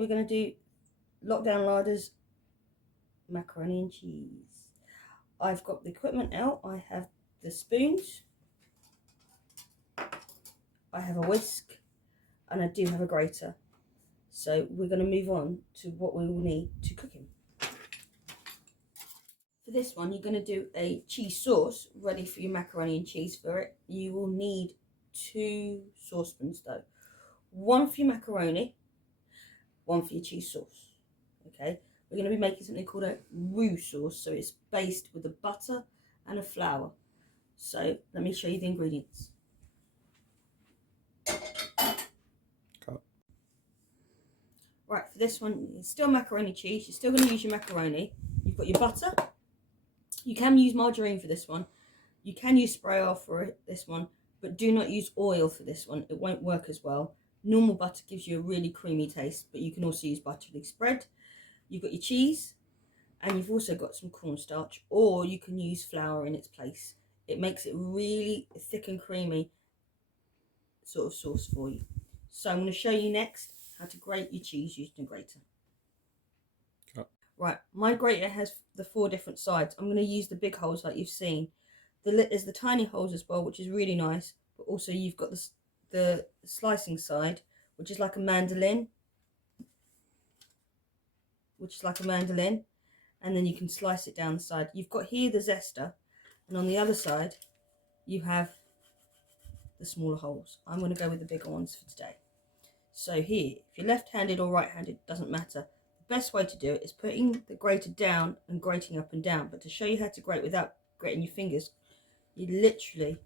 we're going to do Lockdown Larders macaroni and cheese. I've got the equipment out. I have the spoons, I have a whisk, and I do have a grater. So we're going to move on to what we will need to cook him. For this one, you're going to do a cheese sauce ready for your macaroni and cheese. For it, you will need 2 saucepans though. One for your macaroni, one for your cheese sauce. Okay, we're going to be making something called a roux sauce. So it's based with a butter and a flour. So let me show you the ingredients. Right, for this one, it's still macaroni cheese. You're still going to use your macaroni. You've got your butter. You can use margarine for this one. You can use spray oil for this one, but do not use oil for this one. It won't work as well. Normal butter gives you a really creamy taste, but you can also use butterly spread. You've got your cheese, and you've also got some cornstarch, or you can use flour in its place. It makes it really thick and creamy sort of sauce for you. So I'm going to show you next how to grate your cheese using a grater. Right, my grater has the 4 different sides. I'm going to use the big holes like you've seen. There's the tiny holes as well, which is really nice, but also you've got the slicing side, which is like a mandolin. And then you can slice it down the side. You've got here the zester, and on the other side you have the smaller holes. I'm going to go with the bigger ones for today. So here, if you're left-handed or right-handed, doesn't matter. The best way to do it is putting the grater down and grating up and down. But to show you how to grate without grating your fingers, you literally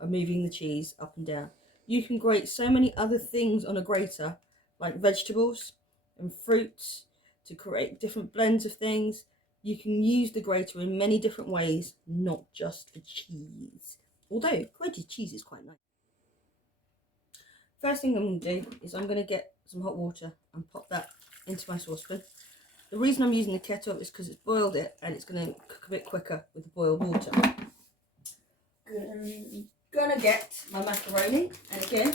are moving the cheese up and down. You can grate so many other things on a grater, like vegetables and fruits, to create different blends of things. You can use the grater in many different ways, not just for cheese. Although grated cheese is quite nice. First thing I'm going to do is I'm going to get some hot water and pop that into my saucepan. The reason I'm using the kettle is because it's boiled it and it's going to cook a bit quicker with the boiled water. I'm going to get my macaroni, and again,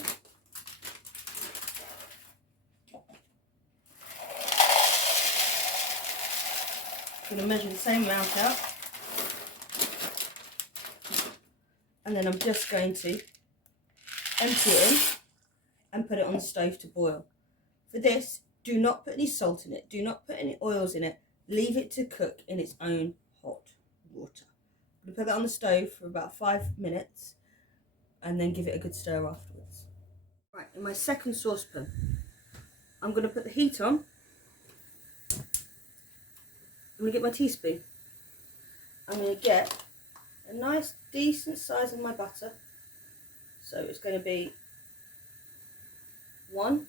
I'm going to measure the same amount out, and then I'm just going to empty it in and put it on the stove to boil. For this, do not put any salt in it, do not put any oils in it, leave it to cook in its own hot water. I'm going to put that on the stove for about 5 minutes and then give it a good stir afterwards. Right, in my second saucepan, I'm going to put the heat on. I'm going to get my teaspoon. I'm going to get a nice decent size of my butter. So it's going to be 1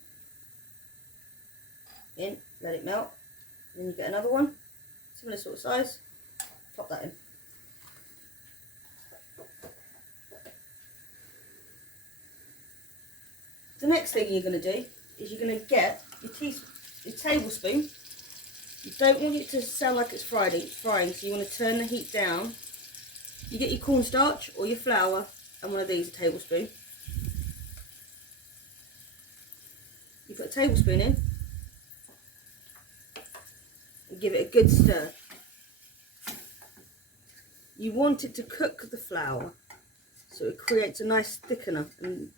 in, let it melt, then you get another one, similar sort of size, pop that in. The next thing you're going to do is you're going to get your tablespoon. You don't want it to sound like it's frying, so you want to turn the heat down. You get your cornstarch or your flour and one of these, a tablespoon. You put a tablespoon in and give it a good stir. You want it to cook the flour so it creates a nice thickener. And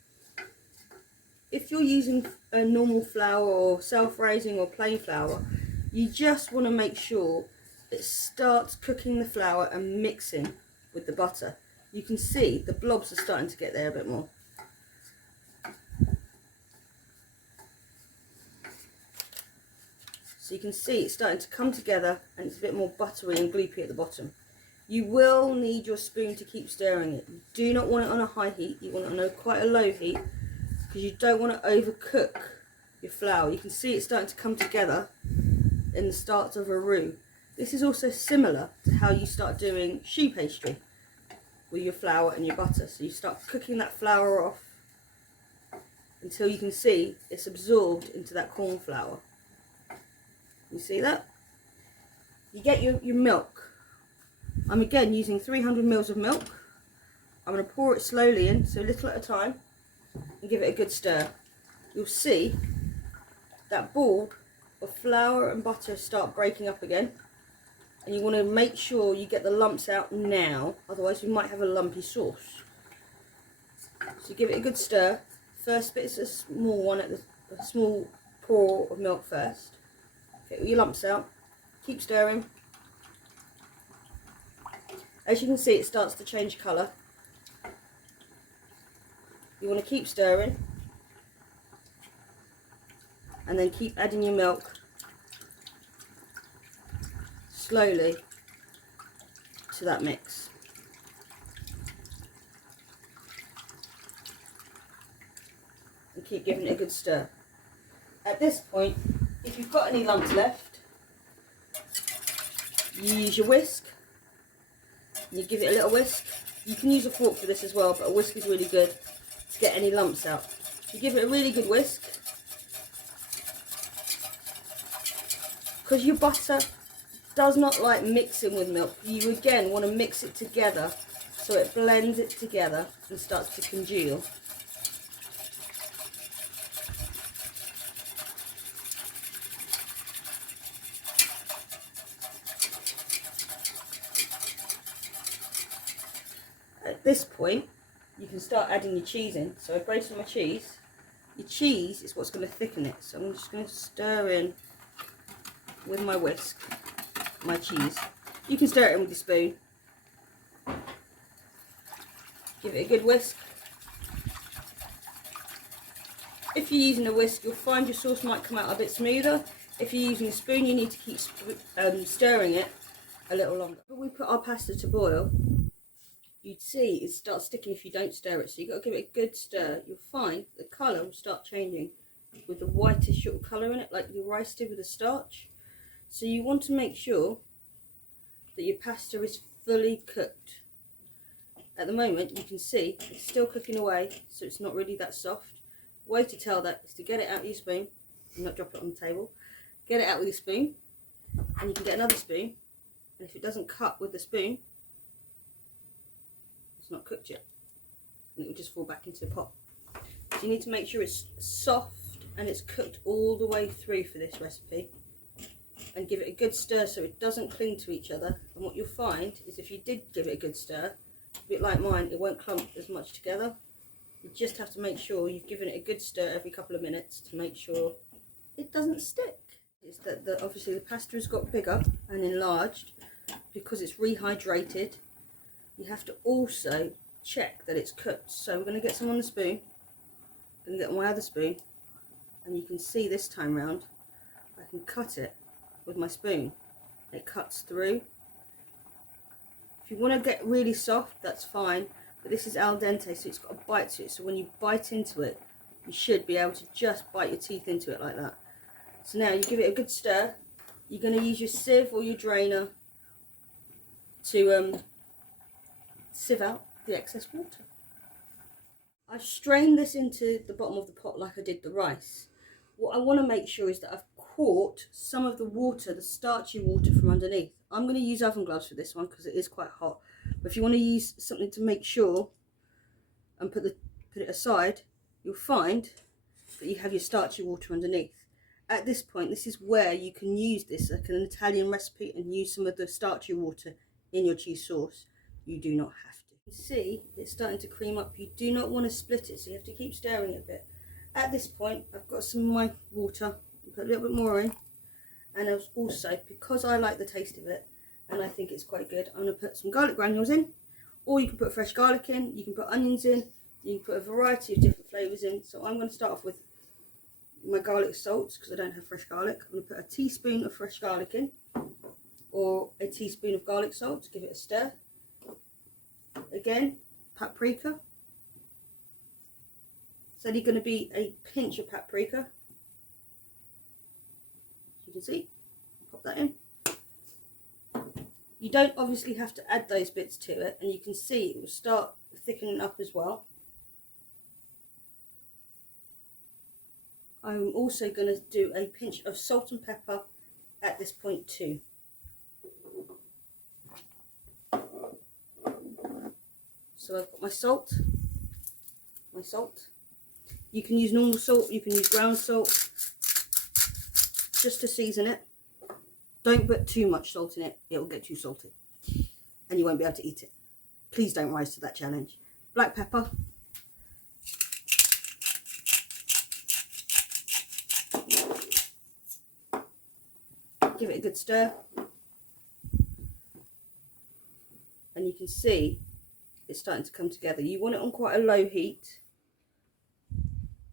if you're using a normal flour or self-raising or plain flour, you just want to make sure it starts cooking the flour and mixing with the butter. You can see the blobs are starting to get there a bit more. So you can see it's starting to come together and it's a bit more buttery and gloopy at the bottom. You will need your spoon to keep stirring it. You do not want it on a high heat, you want it on quite a low heat, because you don't want to overcook your flour. You can see it's starting to come together in the start of a roux. This is also similar to how you start doing choux pastry with your flour and your butter. So you start cooking that flour off until you can see it's absorbed into that corn flour. You see that? You get your milk. I'm again using 300 ml of milk. I'm going to pour it slowly in, so a little at a time, and give it a good stir. You'll see that ball of flour and butter start breaking up again, and you want to make sure you get the lumps out now, otherwise you might have a lumpy sauce. So give it a good stir. First bit is a small one, a small pour of milk first. Get all your lumps out. Keep stirring. As you can see, it starts to change colour. You want to keep stirring, and then keep adding your milk slowly to that mix. And keep giving it a good stir. At this point, if you've got any lumps left, you use your whisk. You give it a little whisk. You can use a fork for this as well, but a whisk is really good to get any lumps out. You give it a really good whisk. Because your butter does not like mixing with milk, you again want to mix it together so it blends it together and starts to congeal. At this point, you can start adding your cheese in. So I grate some of my cheese. Your cheese is what's going to thicken it. So I'm just going to stir in with my whisk my cheese. You can stir it in with your spoon. Give it a good whisk. If you're using a whisk, you'll find your sauce might come out a bit smoother. If you're using a spoon, you need to keep stirring it a little longer. When we put our pasta to boil, you'd see it starts sticking if you don't stir it. So you've got to give it a good stir. You'll find the colour will start changing with the whitish sort of colour in it, like your rice did with the starch. So you want to make sure that your pasta is fully cooked. At the moment, you can see it's still cooking away, so it's not really that soft. The way to tell that is to get it out with your spoon and not drop it on the table. Get it out with your spoon, and you can get another spoon, and if it doesn't cut with the spoon, it's not cooked yet, and it will just fall back into the pot. So you need to make sure it's soft and it's cooked all the way through for this recipe, and give it a good stir so it doesn't cling to each other. And what you'll find is if you did give it a good stir, a bit like mine, it won't clump as much together. You just have to make sure you've given it a good stir every couple of minutes to make sure it doesn't stick. It's that obviously the pasta has got bigger and enlarged because it's rehydrated. You have to also check that it's cooked. So we're going to get some on the spoon. I'm going to get my other spoon, and you can see this time round I can cut it with my spoon. It cuts through. If you want to get really soft, that's fine, but this is al dente, so it's got a bite to it. So when you bite into it, you should be able to just bite your teeth into it like that. So now you give it a good stir. You're going to use your sieve or your drainer to sieve out the excess water. I strained this into the bottom of the pot like I did the rice. What I want to make sure is that I've caught some of the water, the starchy water from underneath. I'm going to use oven gloves for this one because it is quite hot. But if you want to use something to make sure and put it aside, you'll find that you have your starchy water underneath. At this point, this is where you can use this like an Italian recipe and use some of the starchy water in your cheese sauce. You do not have to. You can see it's starting to cream up. You do not want to split it, so you have to keep stirring it a bit. At this point, I've got some of my water. Put a little bit more in, and also, because I like the taste of it and I think it's quite good, I'm going to put some garlic granules in, or you can put fresh garlic in, you can put onions in, you can put a variety of different flavours in. So I'm going to start off with my garlic salts because I don't have fresh garlic. I'm going to put a teaspoon of fresh garlic in, or a teaspoon of garlic salt to give it a stir. Again, paprika. It's only going to be a pinch of paprika. You can see, pop that in. You don't obviously have to add those bits to it, and you can see it will start thickening up as well. I'm also going to do a pinch of salt and pepper at this point too. So I've got my salt. You can use normal salt, you can use ground salt. just to season it. Don't put too much salt in it, it will get too salty and you won't be able to eat it. Please don't rise to that challenge. Black pepper. Give it a good stir. And you can see it's starting to come together. You want it on quite a low heat.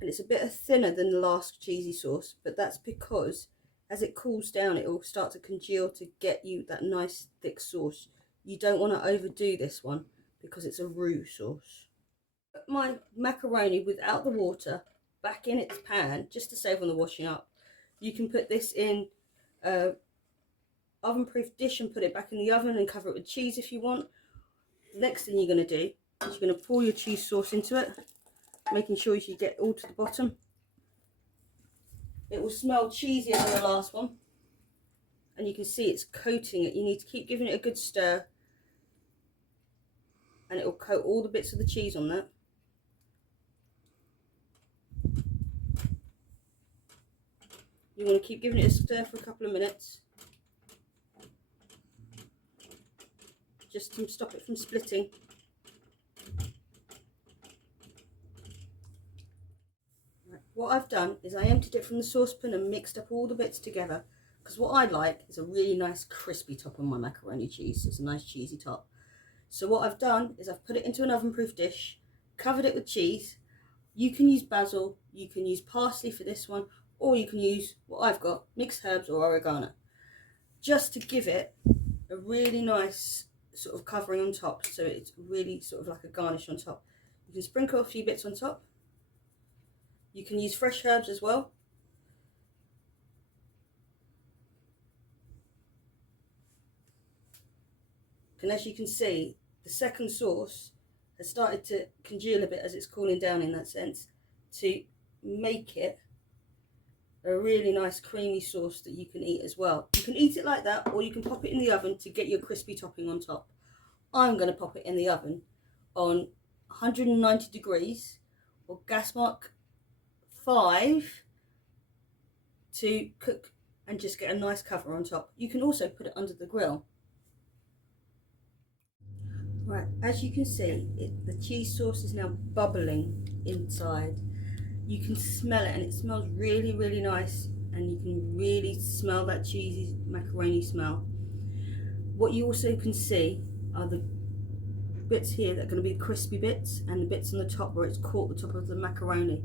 And it's a bit thinner than the last cheesy sauce, but that's because as it cools down, it will start to congeal to get you that nice thick sauce. You don't want to overdo this one because it's a roux sauce. Put my macaroni without the water back in its pan just to save on the washing up. You can put this in oven-proof dish and put it back in the oven and cover it with cheese if you want. The next thing you're going to do is you're going to pour your cheese sauce into it, making sure you get all to the bottom. It will smell cheesier than the last one, and you can see it's coating it. You need to keep giving it a good stir, and it will coat all the bits of the cheese on that. You want to keep giving it a stir for a couple of minutes, just to stop it from splitting. What I've done is I emptied it from the saucepan and mixed up all the bits together, because what I like is a really nice crispy top on my macaroni cheese. It's a nice cheesy top. So what I've done is I've put it into an oven-proof dish, covered it with cheese. You can use basil, you can use parsley for this one, or you can use what I've got, mixed herbs or oregano, just to give it a really nice sort of covering on top, so it's really sort of like a garnish on top. You can sprinkle a few bits on top. You can use fresh herbs as well. And as you can see, the second sauce has started to congeal a bit as it's cooling down, in that sense, to make it a really nice creamy sauce that you can eat as well. You can eat it like that, or you can pop it in the oven to get your crispy topping on top. I'm going to pop it in the oven on 190 degrees or gas mark 5 to cook and just get a nice cover on top. You can also put it under the grill. Right, as you can see, the cheese sauce is now bubbling inside. You can smell it, and it smells really, really nice, and you can really smell that cheesy macaroni smell. What you also can see are the bits here that are going to be the crispy bits, and the bits on the top where it's caught the top of the macaroni.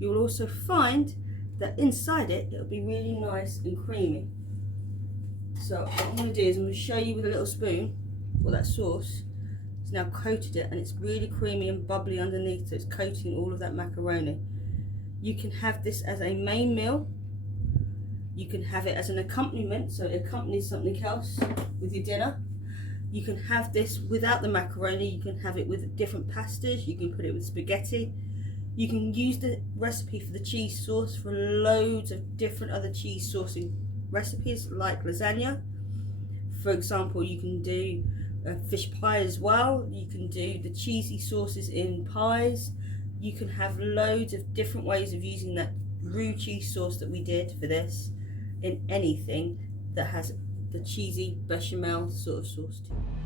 You will also find that inside it, it'll be really nice and creamy. So what I'm going to do is I'm going to show you with a little spoon what that sauce has now coated it, and it's really creamy and bubbly underneath, so it's coating all of that macaroni. You can have this as a main meal. You can have it as an accompaniment, so it accompanies something else with your dinner. You can have this without the macaroni. You can have it with different pastas. You can put it with spaghetti. You can use the recipe for the cheese sauce for loads of different other cheese saucing recipes, like lasagna. For example, you can do a fish pie as well. You can do the cheesy sauces in pies. You can have loads of different ways of using that roux cheese sauce that we did for this in anything that has the cheesy bechamel sort of sauce to it.